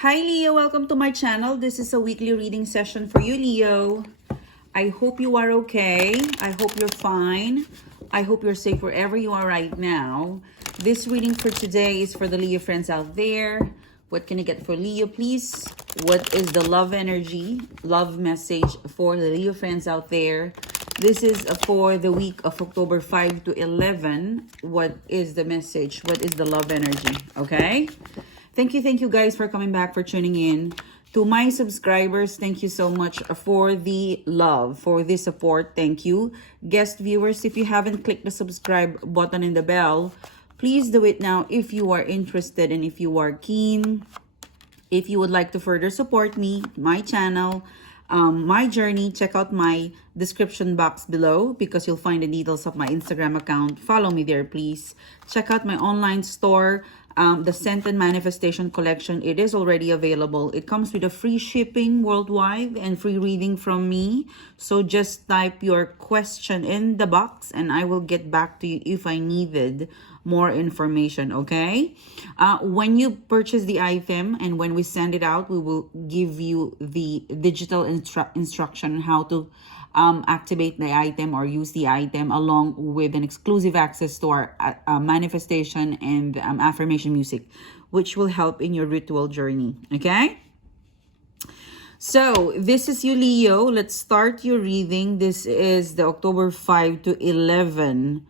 Hi Leo, welcome to my channel. This is a weekly reading session for you, Leo. I hope you are okay. I hope you're fine. I hope you're safe wherever you are right now. This reading for today is for the Leo friends out there. What can you get for Leo, please? What is the love energy, love message for the Leo friends out there? This is for the week of October 5 to 11. What is the message? What is the love energy? Okay? Thank you guys for coming back, for tuning in. To my subscribers, thank you so much for the love, for the support. Thank you. Guest viewers, if you haven't clicked the subscribe button and the bell, please do it now if you are interested and if you are keen. If you would like to further support me, my channel, my journey, check out my description box below because you'll find the details of my Instagram account. Follow me there, please. Check out my online store, the Scent and Manifestation collection. It is already available. It comes with a free shipping worldwide and free reading from me. So just type your question in the box and I will get back to you if I needed more information, okay? When you purchase the item and when we send it out, we will give you the digital instruction on how to activate the item or use the item, along with an exclusive access to our manifestation and affirmation music, which will help in your ritual journey, okay? So this is you, Leo. Let's start your reading. This is the October 5 to 11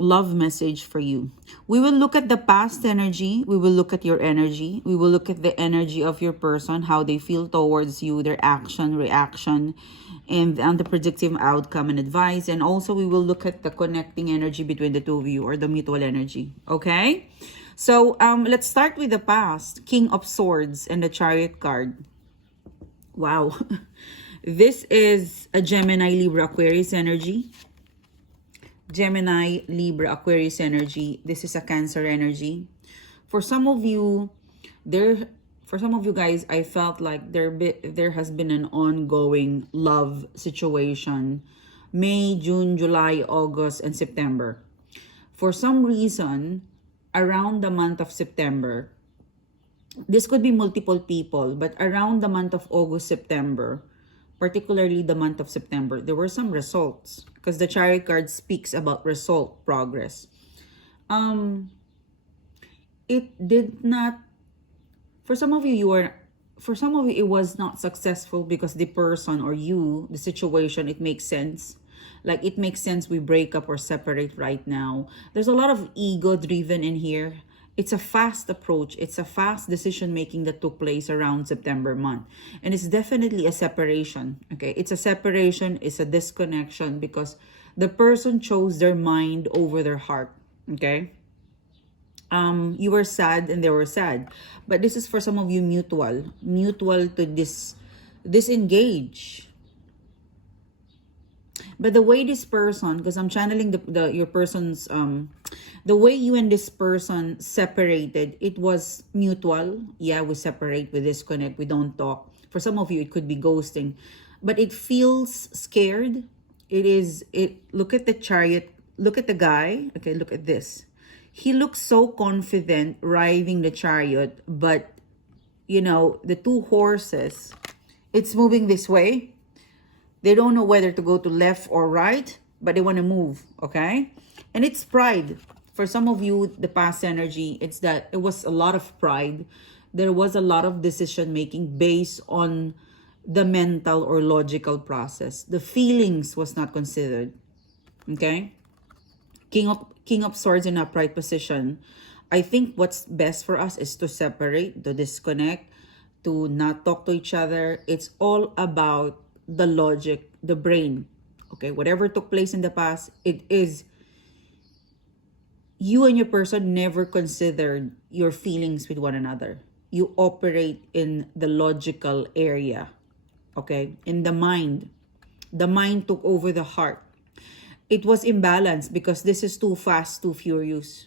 love message for you. We will look at the past energy. We will look at your energy. We will look at the energy of your person, how they feel towards you, their action, reaction, and the predictive outcome and advice. And also we will look at the connecting energy between the two of you, or the mutual energy. Okay? So let's start with the past. King of Swords and the Chariot card. Wow. This is a Gemini, Libra, Aquarius energy. Gemini, Libra, Aquarius energy. This is a Cancer energy. For some of you, guys, I felt like there has been an ongoing love situation. May, June, July, August, and September. For some reason, around the month of September, this could be multiple people, but around the month of August, September, particularly the month of September, there were some results because the Chariot card speaks about result, progress. It did not, for some of you, it was not successful because the person or you, the situation, it makes sense. Like, it makes sense we break up or separate right now. There's a lot of ego driven in here. It's a fast approach. It's a fast decision making that took place around September month. And it's definitely a separation. Okay, it's a separation, it's a disconnection because the person chose their mind over their heart. Okay. You were sad and they were sad. But this is for some of you mutual to disengage. But the way this person, because I'm channeling your person's, the way you and this person separated, it was mutual. Yeah, we separate, we disconnect, we don't talk. For some of you, it could be ghosting. But it feels scared. Look at the Chariot, look at the guy. Okay, look at this. He looks so confident riding the chariot, but, you know, the two horses, it's moving this way. They don't know whether to go to left or right, but they want to move, okay? And it's pride. For some of you, the past energy, it's that it was a lot of pride. There was a lot of decision making based on the mental or logical process. The feelings was not considered, okay? King of Swords in upright position. I think what's best for us is to separate, to disconnect, to not talk to each other. It's all about the logic, the brain. Okay, whatever took place in the past, it is you and your person never considered your feelings with one another. You operate in the logical area. Okay, in the mind. The mind took over the heart. It was imbalanced because this is too fast, too furious.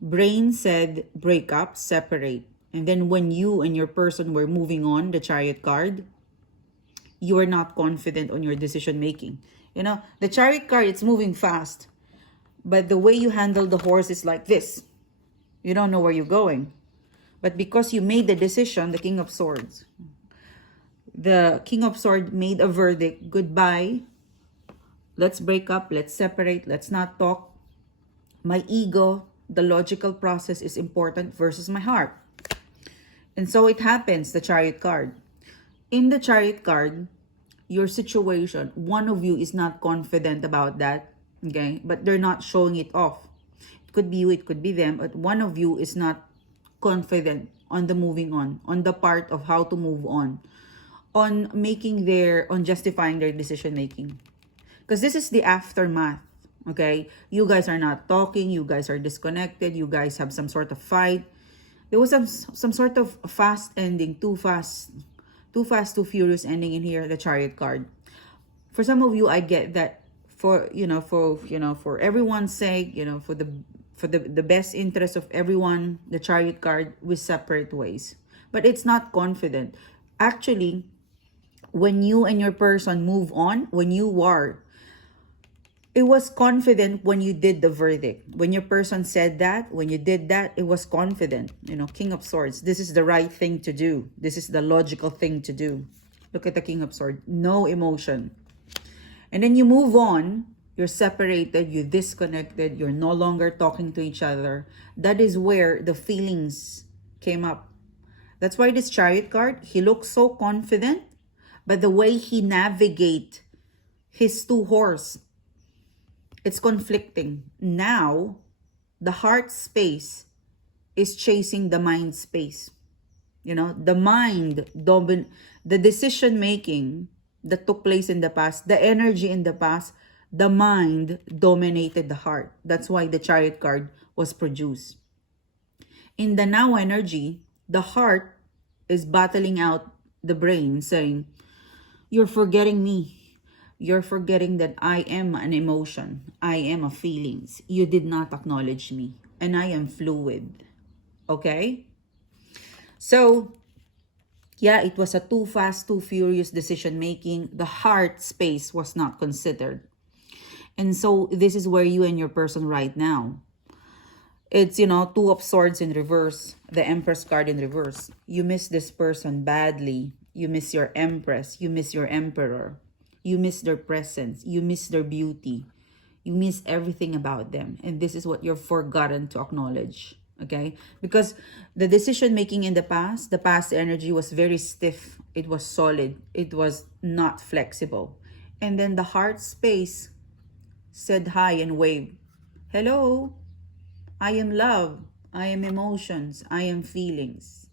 Brain said break up, separate. And then when you and your person were moving on, the Chariot card, you are not confident on your decision making. You know, the Chariot card, it's moving fast. But the way you handle the horse is like this. You don't know where you're going. But because you made the decision, the King of Swords, the King of Swords made a verdict. Goodbye. Let's break up. Let's separate. Let's not talk. My ego, the logical process is important versus my heart. And so it happens, the Chariot card. In the Chariot card, your situation, one of you is not confident about that, okay? But they're not showing it off. It could be you, it could be them, but one of you is not confident on the moving on the part of how to move on making on justifying their decision making. Because this is the aftermath, okay? You guys are not talking, you guys are disconnected, you guys have some sort of fight. There was some sort of fast ending, too fast, too furious ending in here, the Chariot card. For some of you, I get that for everyone's sake, for the best interest of everyone, the Chariot card, we separate ways. But it's not confident. Actually, when you and your person move on, it was confident when you did the verdict. When your person said that, when you did that, it was confident. King of Swords, this is the right thing to do. This is the logical thing to do. Look at the King of Swords, no emotion. And then you move on, you're separated, you're disconnected, you're no longer talking to each other. That is where the feelings came up. That's why this Chariot card, he looks so confident, but the way he navigate his two horse, it's conflicting. Now, the heart space is chasing the mind space. The mind, the decision making that took place in the past, the energy in the past, the mind dominated the heart. That's why the Chariot card was produced. In the now energy, the heart is battling out the brain, saying, you're forgetting me. You're forgetting that I am an emotion. I am a feelings. You did not acknowledge me. And I am fluid. Okay? So, yeah, it was a too fast, too furious decision making. The heart space was not considered. And so, this is where you and your person right now. It's, Two of Swords in reverse. The Empress card in reverse. You miss this person badly. You miss your Empress. You miss your Emperor. You miss their presence. You miss their beauty. You miss everything about them. And this is what you're forgotten to acknowledge. Okay? Because the decision making in the past energy was very stiff. It was solid. It was not flexible. And then the heart space said hi and waved. Hello. I am love. I am emotions. I am feelings.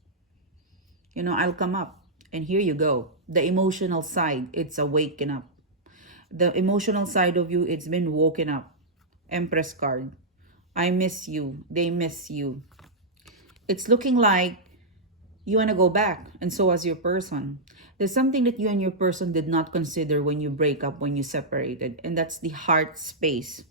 I'll come up. And here you go. The emotional side, it's awaken up. The emotional side of you, it's been woken up. Empress card. I miss you. They miss you. It's looking like you want to go back, and so has your person. There's something that you and your person did not consider when you break up, when you separated, and that's the heart space.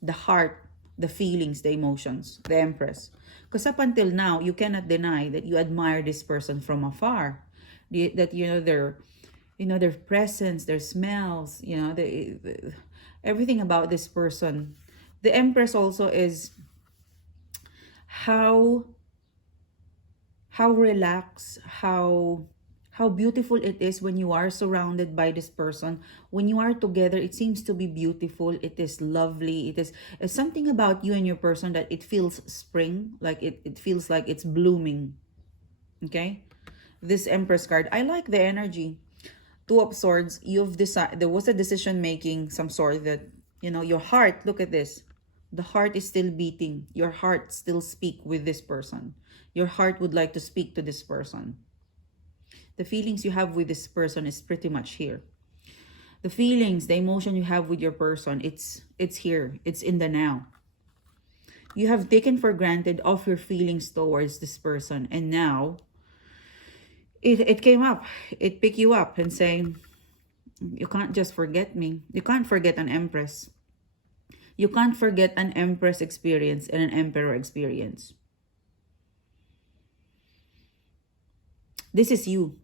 The heart, the feelings, the emotions, the Empress. Because up until now, you cannot deny that you admire this person from afar. That their presence, their smells, everything about this person. The Empress also is how relaxed, how beautiful it is when you are surrounded by this person. When you are together, it seems to be beautiful. It is lovely. It's something about you and your person that it feels spring, like it feels like it's blooming. Okay? This Empress card, I like the energy. Two of Swords, you've decided, there was a decision making, some sort that, your heart, look at this. The heart is still beating. Your heart still speak with this person. Your heart would like to speak to this person. The feelings you have with this person is pretty much here. The feelings, the emotion you have with your person, it's here. It's in the now. You have taken for granted of your feelings towards this person, and now it came up. It picked you up and saying, you can't just forget me. You can't forget an Empress. You can't forget an Empress experience and an Emperor experience. This is you.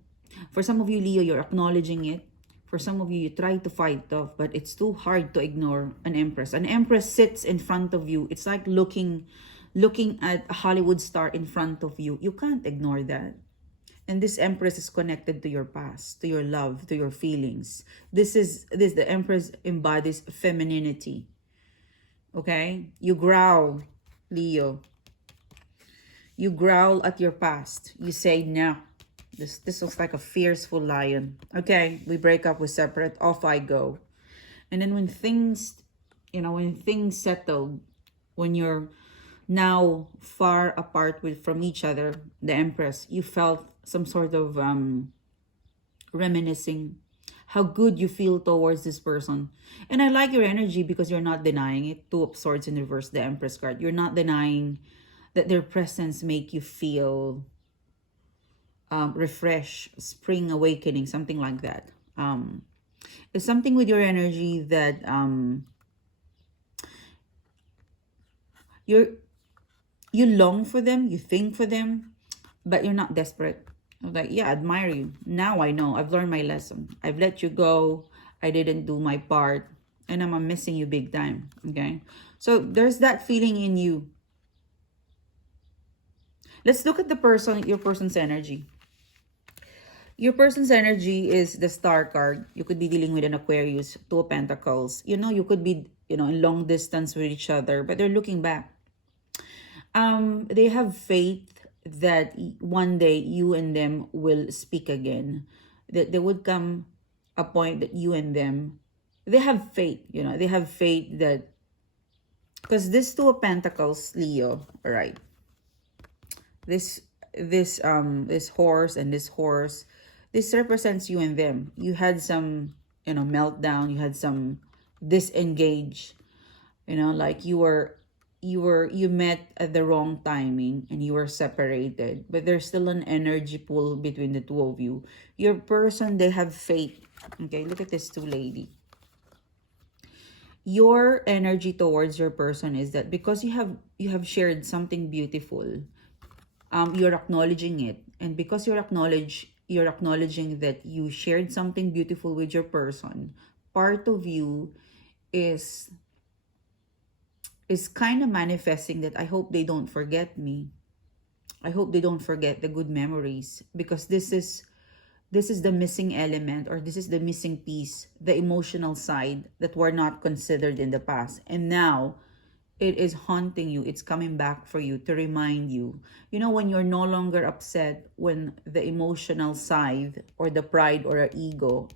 For some of you, Leo, you're acknowledging it. For some of you, you try to fight it off, but it's too hard to ignore an Empress. An Empress sits in front of you. It's like looking looking at a Hollywood star in front of you. You can't ignore that. And this Empress is connected to your past, to your love, to your feelings. The Empress embodies femininity. Okay? You growl, Leo. You growl at your past. You say, no. This looks like a fierceful lion. Okay, we break up, we separate, off I go. And then when things, when things settled, when you're now far apart from each other, the Empress, you felt some sort of reminiscing how good you feel towards this person. And I like your energy because you're not denying it. Two of Swords in reverse, the Empress card. You're not denying that their presence make you feel refresh, spring awakening, something like that. It's something with your energy that you long for them, you think for them, but you're not desperate. Like, yeah, I admire you. Now I know. I've learned my lesson. I've let you go. I didn't do my part. And I'm missing you big time. Okay? So there's that feeling in you. Let's look at your person's energy. Your person's energy is the Star card. You could be dealing with an Aquarius, Two of Pentacles. You could be, in long distance with each other, but they're looking back. They have faith that one day you and them will speak again. That there would come a point that you and them, they have faith, they have faith that, because this Two of Pentacles, Leo, right? This horse and this horse, this represents you and them. You had some, meltdown. You had some disengage. Like you met at the wrong timing and you were separated. But there's still an energy pull between the two of you. Your person, they have faith. Okay, look at this two lady. Your energy towards your person is that because you have shared something beautiful, you're acknowledging it. And because you're acknowledging that you shared something beautiful with your person, part of you is kind of manifesting that I hope they don't forget me. I hope they don't forget the good memories, because this is the missing element, or this is the missing piece, the emotional side that were not considered in the past. And now it is haunting you. It's coming back for you to remind you. When you're no longer upset, when the emotional side or the pride or ego,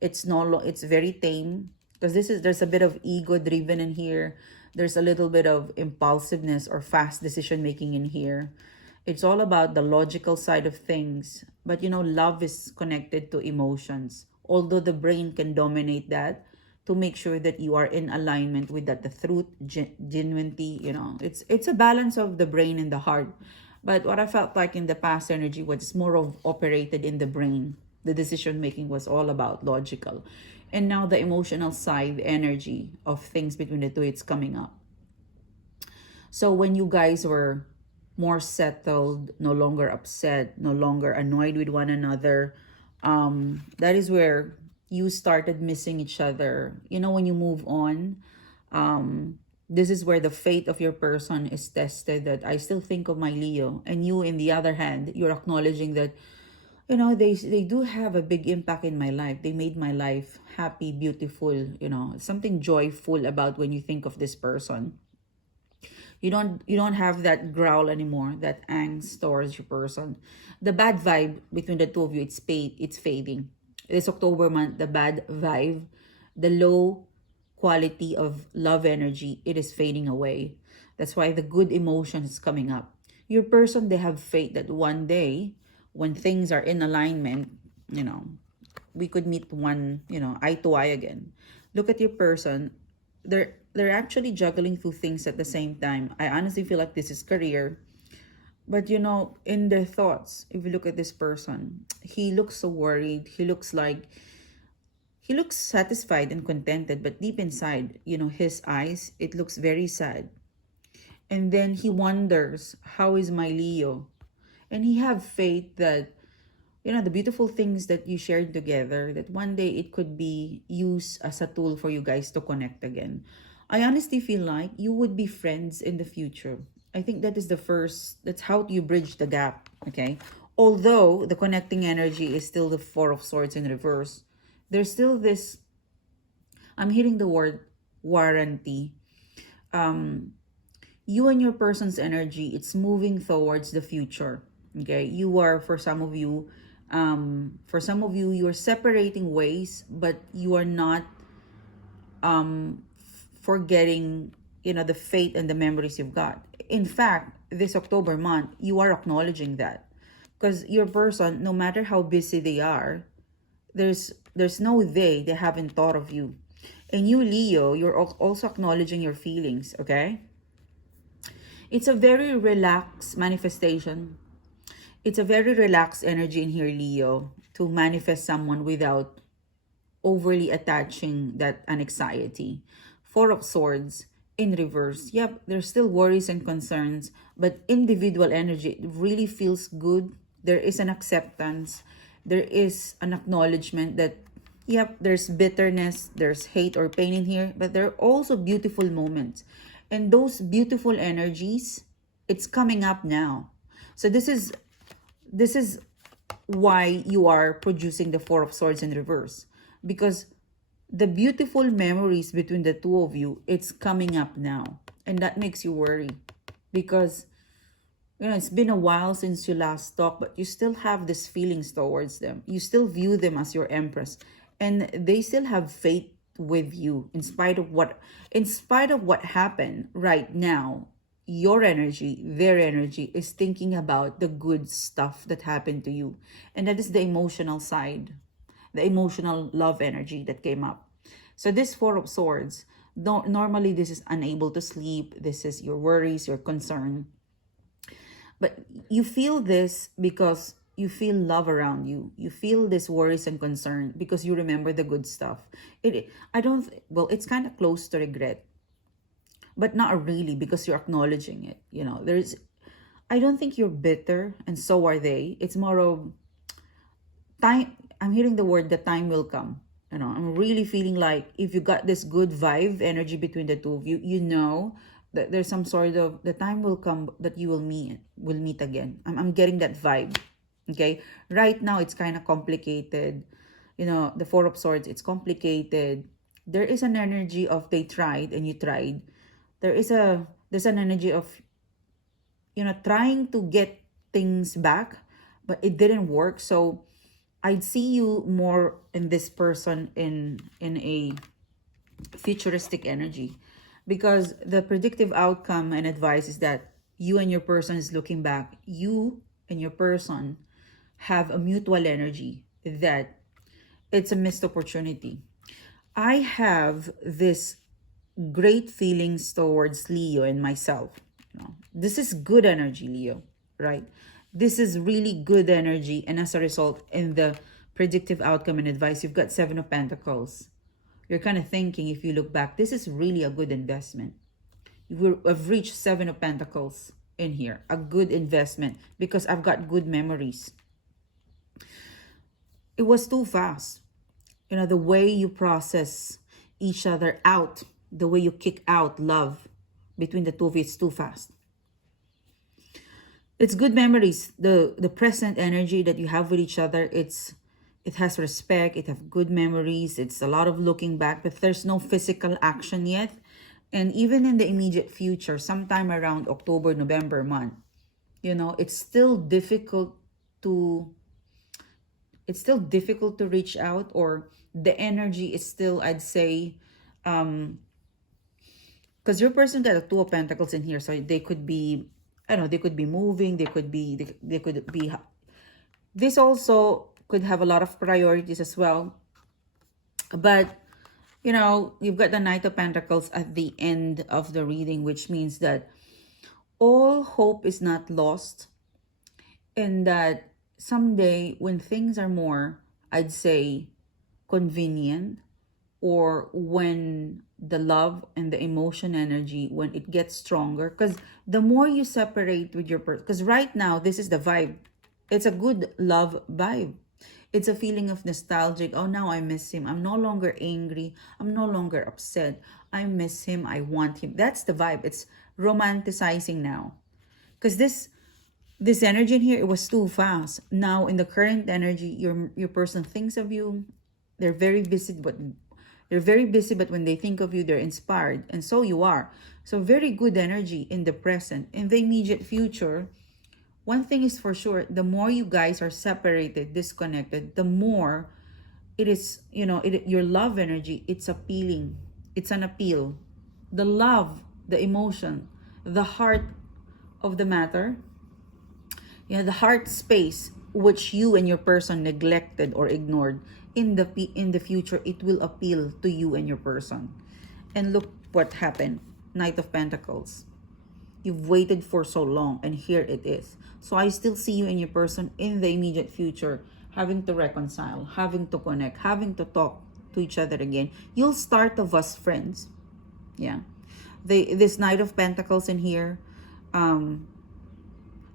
it's very tame, because there's a bit of ego driven in here. There's a little bit of impulsiveness or fast decision making in here. It's all about the logical side of things. But love is connected to emotions. Although the brain can dominate that, to make sure that you are in alignment with that, the truth, genuinity, it's a balance of the brain and the heart. But what I felt like in the past energy was more of operated in the brain. The decision making was all about logical. And now the emotional side energy of things between the two, it's coming up. So when you guys were more settled, no longer upset, no longer annoyed with one another, that is where you started missing each other. When you move on, this is where the fate of your person is tested, that I still think of my Leo. And you, in the other hand, you're acknowledging that, they do have a big impact in my life. They made my life happy, beautiful, something joyful about when you think of this person. You don't have that growl anymore, that angst towards your person. The bad vibe between the two of you, it's fading. This October month, the bad vibe, the low quality of love energy, it is fading away. That's why the good emotion is coming up. Your person, they have faith that one day, when things are in alignment, we could meet eye to eye again. Look at your person. They're actually juggling two things at the same time. I honestly feel like this is career. But in their thoughts, if you look at this person, he looks so worried. He looks satisfied and contented, but deep inside, his eyes, it looks very sad. And then he wonders, how is my Leo? And he have faith that, the beautiful things that you shared together, that one day it could be used as a tool for you guys to connect again. I honestly feel like you would be friends in the future. I think that is the first, that's how you bridge the gap, okay? Although the connecting energy is still the Four of Swords in reverse, there's still this, I'm hitting the word warranty. You and your person's energy, it's moving towards the future, okay? You are, for some of you, you're separating ways, but you are not forgetting, the faith and the memories you've got. In fact, this October month, you are acknowledging that, because your person, no matter how busy they are, there's no they haven't thought of you. And you, Leo, you're also acknowledging your feelings, okay? It's a very relaxed manifestation. It's a very relaxed energy in here, Leo, to manifest someone without overly attaching that anxiety. Four of Swords in reverse. Yep, there's still worries and concerns, but individual energy really feels good. There is an acceptance. There is an acknowledgement that, yep, there's bitterness, there's hate or pain in here, but there are also beautiful moments. And those beautiful energies, it's coming up now. So this is why you are producing the Four of Swords in reverse, because the beautiful memories between the two of you, it's coming up now. And that makes you worry, because it's been a while since you last talked, but you still have these feelings towards them. You still view them as your empress, and they still have faith with you in spite of what happened right now. Your energy, their energy, is thinking about the good stuff that happened to you. And that is the emotional side, the emotional love energy that came up. So this Four of Swords, normally this is unable to sleep. This is your worries, your concern. But you feel this because you feel love around you. You feel this worries and concern because you remember the good stuff. It's kind of close to regret, but not really, because you're acknowledging it. I don't think you're bitter, and so are they. It's more of time. I'm hearing the word, the time will come. I'm really feeling like if you got this good vibe energy between the two of you, that there's some sort of, the time will come that you will meet again. I'm getting that vibe. Okay, right now it's kind of complicated. The Four of Swords, it's complicated. There is an energy of they tried and you tried. There's an energy of trying to get things back, but it didn't work. So I'd see you more in this person in a futuristic energy, because the predictive outcome and advice is that you and your person is looking back. You and your person have a mutual energy that it's a missed opportunity. I have this great feelings towards Leo and myself. This is good energy, Leo, right? This is really good energy. And as a result, in the predictive outcome and advice, you've got Seven of Pentacles. You're kind of thinking, if you look back, this is really a good investment. I've reached Seven of Pentacles in here. A good investment, because I've got good memories. It was too fast. The way you process each other out, the way you kick out love between the two of you, it's too fast. It's good memories. The present energy that you have with each other, it has respect, it has good memories, it's a lot of looking back, but there's no physical action yet. And even in the immediate future, sometime around October, November month, it's still difficult to reach out, or the energy is still, I'd say, because your person got a Two of Pentacles in here, so they could be, they could be moving, they could be, this also could have a lot of priorities as well. But you've got the Knight of Pentacles at the end of the reading, which means that all hope is not lost, and that someday when things are more, I'd say, convenient, or when the love and the emotion energy, when it gets stronger, because the more you separate with your person, because right now this is the vibe, it's a good love vibe. It's a feeling of nostalgic. Oh, now I miss him. I'm no longer angry. I'm no longer upset. I miss him. I want him. That's the vibe. It's romanticizing now. Because this energy in here, it was too fast. Now in the current energy, your person thinks of you. They're very busy, but when they think of you, they're inspired, and so you are. So very good energy in the present. In the immediate future, one thing is for sure, the more you guys are separated, disconnected, the more it is, your love energy, it's appealing. It's an appeal. The love, the emotion, the heart of the matter, the heart space which you and your person neglected or ignored, in the future, it will appeal to you and your person. And look what happened. Knight of Pentacles. You've waited for so long, and here it is. So I still see you and your person in the immediate future having to reconcile, having to connect, having to talk to each other again. You'll start of us friends. Yeah. This Knight of Pentacles in here,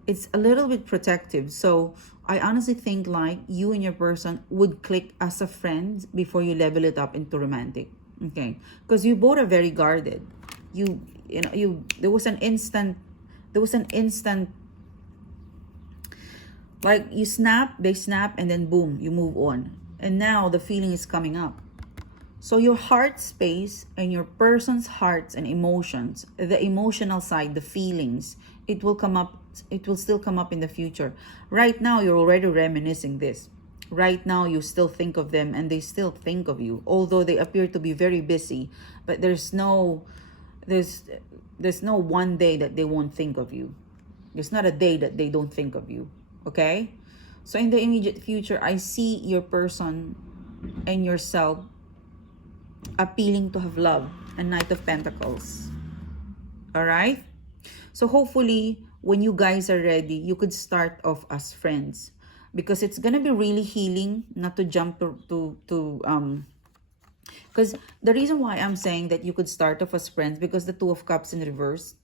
it's a little bit protective. So I honestly think like you and your person would click as a friend before you level it up into romantic. Okay. Because you both are very guarded. There was an instant, like you snap, they snap, and then boom, you move on. And now the feeling is coming up. So your heart space and your person's hearts and emotions, the emotional side, the feelings, it will come up. It will still come up in the future. Right now, you're already reminiscing this. Right now, you still think of them and they still think of you. Although they appear to be very busy, but there's no one day that they won't think of you. There's not a day that they don't think of you. Okay? So in the immediate future, I see your person and yourself appealing to have love, a Knight of Pentacles. All right? So hopefully, when you guys are ready, you could start off as friends, because it's gonna be really healing not to jump because the reason why I'm saying that you could start off as friends, because the Two of Cups in reverse,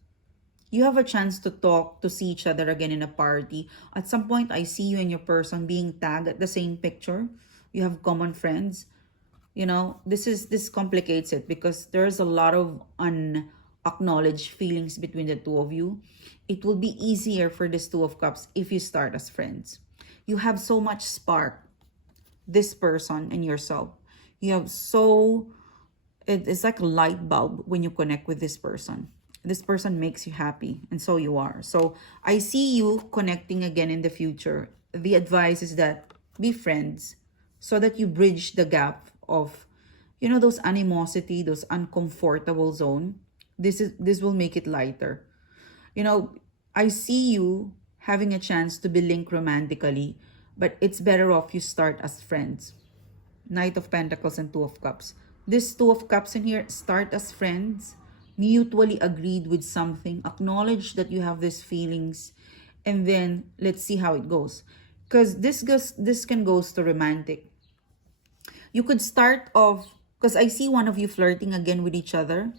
you have a chance to talk, to see each other again in a party. At some point, I see you and your person being tagged at the same picture. You have common friends. This complicates it, because there's a lot of unacknowledged feelings between the two of you. It will be easier for this Two of Cups if you start as friends. You have so much spark, this person and yourself. You have it's like a light bulb when you connect with this person. This person makes you happy, and so you are. So I see you connecting again in the future. The advice is that be friends, so that you bridge the gap of, those animosity, those uncomfortable zone. This will make it lighter. I see you having a chance to be linked romantically, but it's better off you start as friends. Knight of Pentacles and Two of Cups. This Two of Cups in here, start as friends, mutually agreed with something, acknowledge that you have these feelings, and then let's see how it goes. Because this can go to romantic. You could start off, because I see one of you flirting again with each other.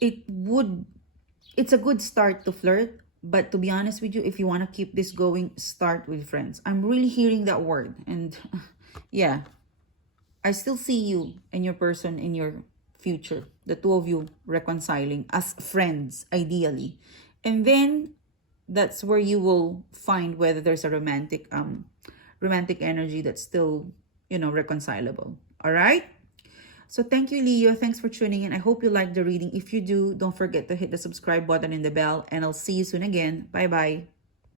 It's a good start to flirt, but to be honest with you, if you want to keep this going, start with friends. I'm really hearing that word, and yeah, I still see you and your person in your future, the two of you reconciling as friends, ideally. And then that's where you will find whether there's a romantic energy that's still, reconcilable. All right? So thank you, Leo. Thanks for tuning in. I hope you liked the reading. If you do, don't forget to hit the subscribe button and the bell, and I'll see you soon again. Bye-bye.